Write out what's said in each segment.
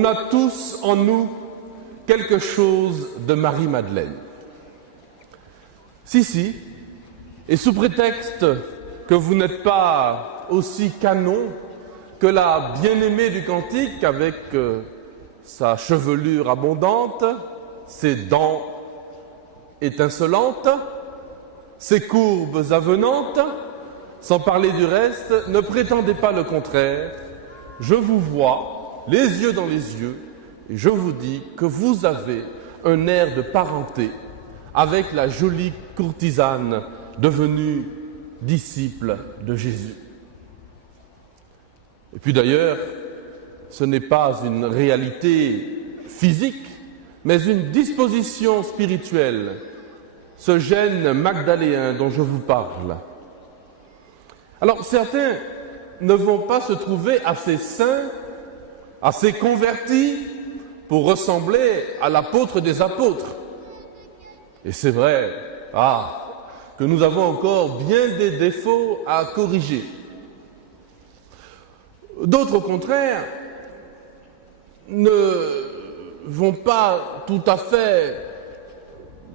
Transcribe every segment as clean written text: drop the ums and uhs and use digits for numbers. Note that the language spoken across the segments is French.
On a tous en nous quelque chose de Marie-Madeleine. Si, et sous prétexte que vous n'êtes pas aussi canon que la bien-aimée du cantique avec sa chevelure abondante, ses dents étincelantes, ses courbes avenantes, sans parler du reste, ne prétendez pas le contraire. Je vous vois, les yeux dans les yeux, et je vous dis que vous avez un air de parenté avec la jolie courtisane devenue disciple de Jésus. Et puis d'ailleurs, ce n'est pas une réalité physique, mais une disposition spirituelle, ce gène magdaléen dont je vous parle. Alors certains ne vont pas se trouver assez saints, assez convertis pour ressembler à l'apôtre des apôtres. Et c'est vrai, que nous avons encore bien des défauts à corriger. D'autres, au contraire, ne vont pas tout à fait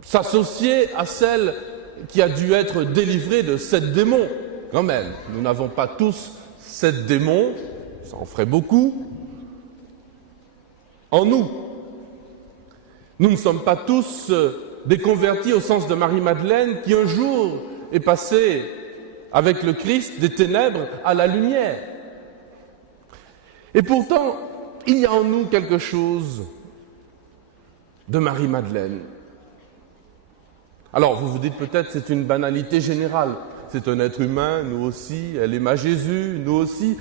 s'associer à celle qui a dû être délivrée de 7 démons. Quand même, nous n'avons pas tous 7 démons, ça en ferait beaucoup, en nous. Nous ne sommes pas tous des convertis au sens de Marie-Madeleine qui un jour est passée avec le Christ des ténèbres à la lumière. Et pourtant, il y a en nous quelque chose de Marie-Madeleine. Alors vous vous dites peut-être c'est une banalité générale. C'est un être humain, nous aussi, elle aima Jésus, nous aussi.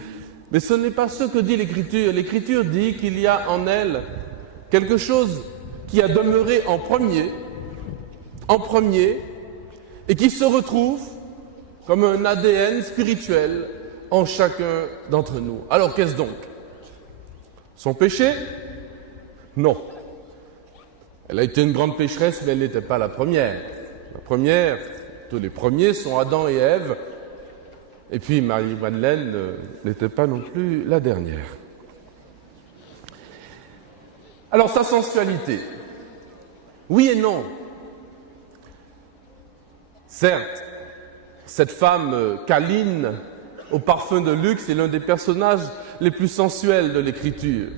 Mais ce n'est pas ce que dit l'Écriture. L'Écriture dit qu'il y a en elle quelque chose qui a demeuré en premier, et qui se retrouve comme un ADN spirituel en chacun d'entre nous. Alors qu'est-ce donc? Son péché? Non. Elle a été une grande pécheresse, mais elle n'était pas la première. La première, tous les premiers sont Adam et Ève, et puis Marie-Madeleine n'était pas non plus la dernière. Alors sa sensualité, oui et non. Certes, cette femme câline, au parfum de luxe, est l'un des personnages les plus sensuels de l'Écriture.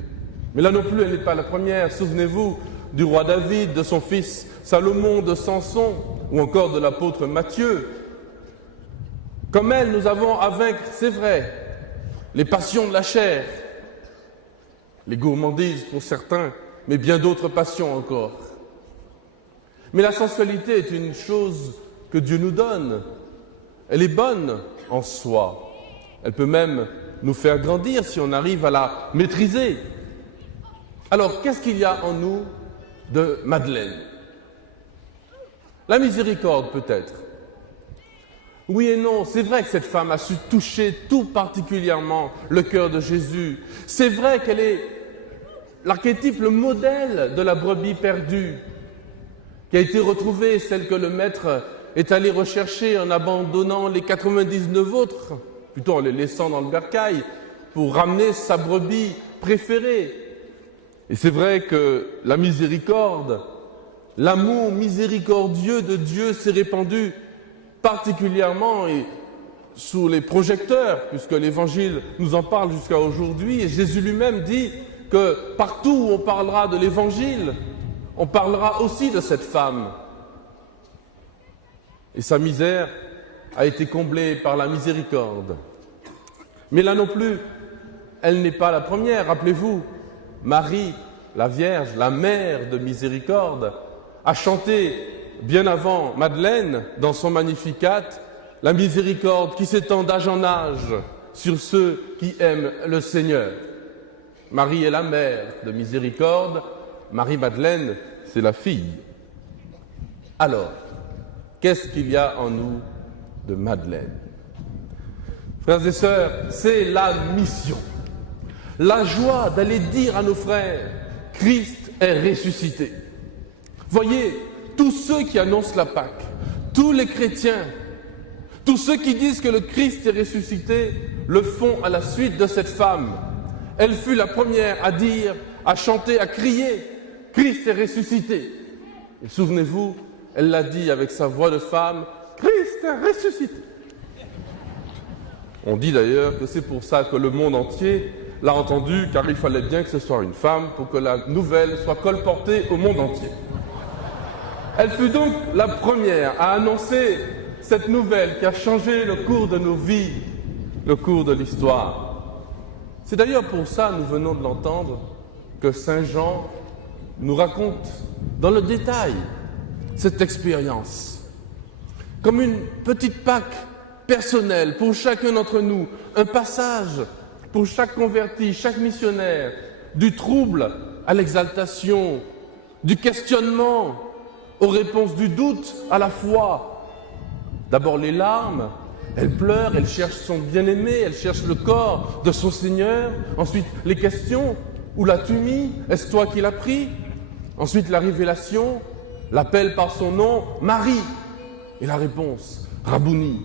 Mais là non plus, elle n'est pas la première. Souvenez-vous du roi David, de son fils Salomon, de Samson, ou encore de l'apôtre Matthieu. Comme elle, nous avons à vaincre, c'est vrai, les passions de la chair, les gourmandises pour certains, mais bien d'autres passions encore. Mais la sensualité est une chose que Dieu nous donne. Elle est bonne en soi. Elle peut même nous faire grandir si on arrive à la maîtriser. Alors, qu'est-ce qu'il y a en nous de Madeleine? La miséricorde, peut-être. Oui et non, c'est vrai que cette femme a su toucher tout particulièrement le cœur de Jésus. C'est vrai qu'elle est l'archétype, le modèle de la brebis perdue, qui a été retrouvée, celle que le maître est allé rechercher en abandonnant les 99 autres, plutôt en les laissant dans le bercail, pour ramener sa brebis préférée. Et c'est vrai que la miséricorde, l'amour miséricordieux de Dieu s'est répandu particulièrement et sous les projecteurs, puisque l'Évangile nous en parle jusqu'à aujourd'hui, et Jésus lui-même dit que partout où on parlera de l'Évangile, on parlera aussi de cette femme. Et sa misère a été comblée par la miséricorde. Mais là non plus, elle n'est pas la première. Rappelez-vous, Marie, la Vierge, la mère de miséricorde, a chanté bien avant Madeleine, dans son Magnificat, la miséricorde qui s'étend d'âge en âge sur ceux qui aiment le Seigneur. Marie est la mère de miséricorde, Marie-Madeleine, c'est la fille. Alors, qu'est-ce qu'il y a en nous de Madeleine? Frères et sœurs, c'est la mission. La joie d'aller dire à nos frères, Christ est ressuscité. Voyez, tous ceux qui annoncent la Pâque, tous les chrétiens, tous ceux qui disent que le Christ est ressuscité, le font à la suite de cette femme. Elle fut la première à dire à chanter, à crier « Christ est ressuscité !» Et souvenez-vous, elle l'a dit avec sa voix de femme « Christ est ressuscité !» On dit d'ailleurs que c'est pour ça que le monde entier l'a entendu, car il fallait bien que ce soit une femme pour que la nouvelle soit colportée au monde entier. Elle fut donc la première à annoncer cette nouvelle qui a changé le cours de nos vies, le cours de l'histoire. C'est d'ailleurs pour ça, nous venons de l'entendre, que Saint Jean nous raconte dans le détail cette expérience. Comme une petite Pâque personnelle pour chacun d'entre nous, un passage pour chaque converti, chaque missionnaire, du trouble à l'exaltation, du questionnement aux réponses, du doute à la foi. D'abord les larmes, elle pleure, elle cherche son bien-aimé, elle cherche le corps de son Seigneur. Ensuite les questions, où l'as-tu mis? Est-ce toi qui l'as pris? Ensuite la révélation, l'appel par son nom, Marie. Et la réponse, Rabouni.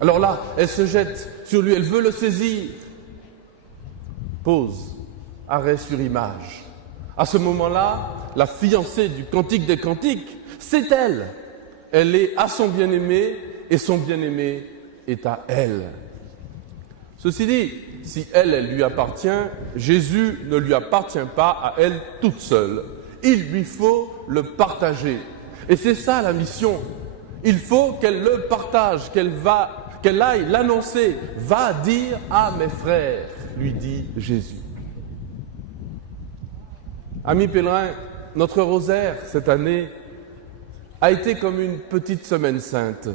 Alors là, elle se jette sur lui, elle veut le saisir. Pause, arrêt sur image. À ce moment-là, la fiancée du Cantique des Cantiques, c'est elle. Elle est à son bien-aimé et son bien-aimé est à elle. Ceci dit, si elle lui appartient, Jésus ne lui appartient pas à elle toute seule. Il lui faut le partager. Et c'est ça la mission. Il faut qu'elle le partage, qu'elle aille l'annoncer. Va dire à mes frères, lui dit Jésus. Amis pèlerins, notre rosaire cette année a été comme une petite semaine sainte.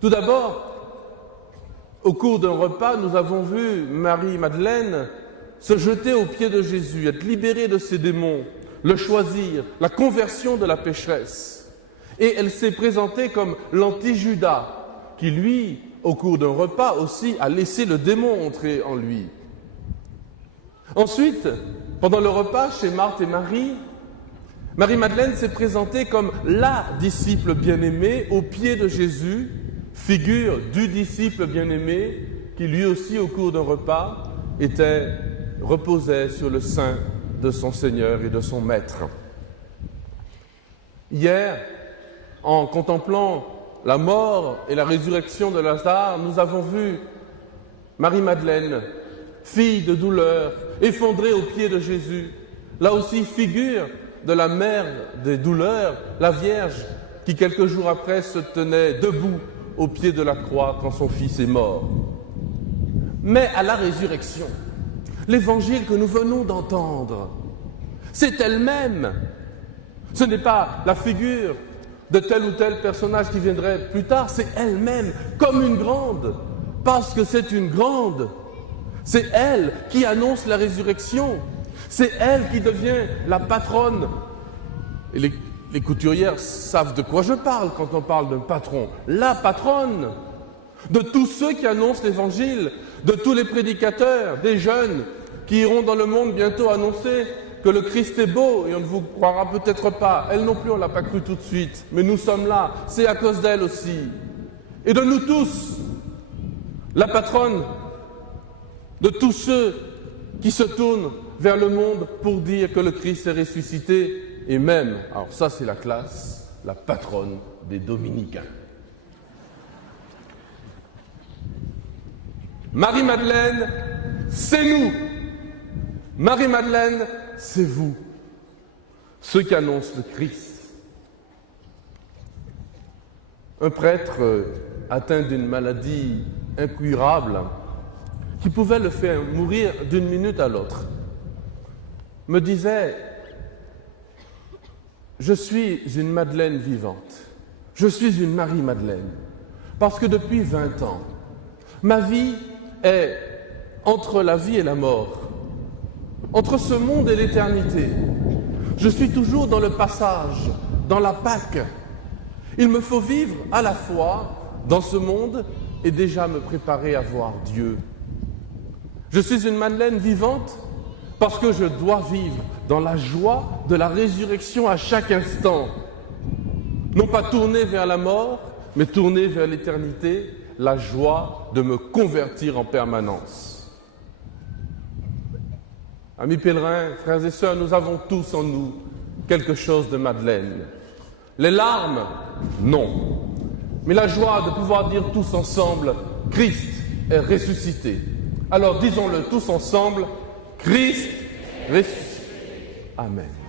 Tout d'abord, au cours d'un repas, nous avons vu Marie-Madeleine se jeter aux pieds de Jésus, être libérée de ses démons, le choisir, la conversion de la pécheresse. Et elle s'est présentée comme l'anti-Judas, qui lui, au cours d'un repas aussi, a laissé le démon entrer en lui. Ensuite, pendant le repas chez Marthe et Marie, Marie-Madeleine s'est présentée comme la disciple bien-aimée aux pieds de Jésus, figure du disciple bien-aimé qui lui aussi au cours d'un repas reposait sur le sein de son Seigneur et de son Maître. Hier, en contemplant la mort et la résurrection de Lazare, nous avons vu Marie-Madeleine, fille de douleur, effondrée aux pieds de Jésus, là aussi figure de la mère des douleurs, la Vierge, qui quelques jours après se tenait debout au pied de la croix quand son fils est mort. Mais à la résurrection, l'évangile que nous venons d'entendre, c'est elle-même. Ce n'est pas la figure de tel ou tel personnage qui viendrait plus tard, c'est elle-même, comme une grande, parce que c'est une grande. C'est elle qui annonce la résurrection. C'est elle qui devient la patronne. Et les couturières savent de quoi je parle quand on parle d'un patron. La patronne de tous ceux qui annoncent l'évangile, de tous les prédicateurs, des jeunes qui iront dans le monde bientôt annoncer que le Christ est beau, et on ne vous croira peut-être pas. Elle non plus, on ne l'a pas cru tout de suite, mais nous sommes là, c'est à cause d'elle aussi. Et de nous tous, la patronne de tous ceux qui se tournent vers le monde pour dire que le Christ est ressuscité, et même, alors ça c'est la classe, la patronne des Dominicains. Marie-Madeleine, c'est nous. Marie-Madeleine, c'est vous, ceux qui annoncent le Christ. Un prêtre atteint d'une maladie incurable, qui pouvait le faire mourir d'une minute à l'autre, me disait « Je suis une Madeleine vivante, je suis une Marie-Madeleine, parce que depuis 20 ans, ma vie est entre la vie et la mort, entre ce monde et l'éternité. Je suis toujours dans le passage, dans la Pâque. Il me faut vivre à la fois dans ce monde et déjà me préparer à voir Dieu. Je suis une Madeleine vivante parce que je dois vivre dans la joie de la résurrection à chaque instant. Non pas tourner vers la mort, mais tourner vers l'éternité, la joie de me convertir en permanence. Amis pèlerins, frères et sœurs, nous avons tous en nous quelque chose de Madeleine. Les larmes, non. Mais la joie de pouvoir dire tous ensemble, Christ est ressuscité. Alors disons-le tous ensemble, Christ ressuscité. Amen.